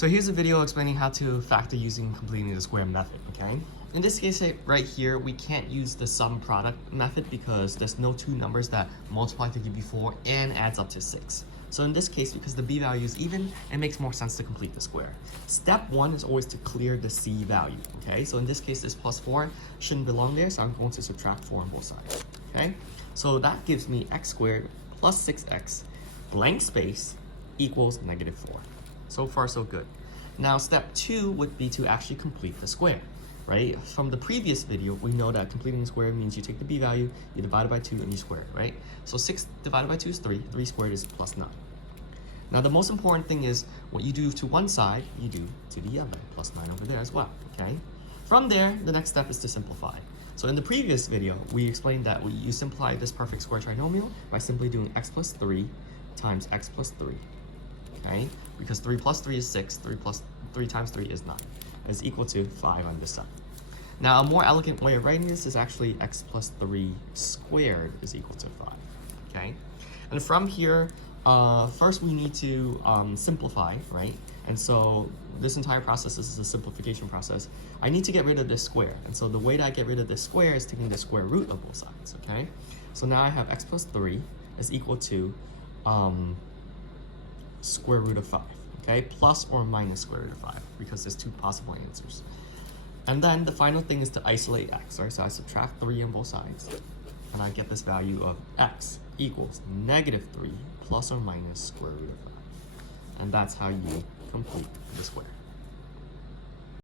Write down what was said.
So here's a video explaining how to factor using completing the square method, okay? In this case right here, we can't use the sum product method because there's no two numbers that multiply to give you 4 and adds up to 6. So in this case, because the b value is even, it makes more sense to complete the square. Step 1 is always to clear the c value, okay? So in this case, this plus 4 shouldn't belong there, so I'm going to subtract 4 on both sides, okay? So that gives me x squared plus 6x blank space equals -4. So far, so good. Now, step 2 would be to actually complete the square, right? From the previous video, we know that completing the square means you take the b value, you divide it by 2, and you square it, right? So 6 divided by 2 is 3. 3 squared is plus 9. Now, the most important thing is what you do to one side, you do to the other, plus 9 over there as well, okay? From there, the next step is to simplify. So in the previous video, we explained that you simplify this perfect square trinomial by simply doing x plus 3 times x plus 3. Okay, because 3 plus 3 is 6, 3 times 3 is 9. It's equal to 5 on this side. Now, a more elegant way of writing this is actually x plus 3 squared is equal to 5. Okay, and from here, first we need to simplify, right? And so this entire process is a simplification process. I need to get rid of this square. And so the way that I get rid of this square is taking the square root of both sides, okay? So now I have x plus 3 is equal to square root of 5, okay? Plus or minus square root of 5, because there's two possible answers. And then the final thing is to isolate x, right? So I subtract 3 on both sides, and I get this value of x equals -3 plus or minus square root of 5. And that's how you complete the square.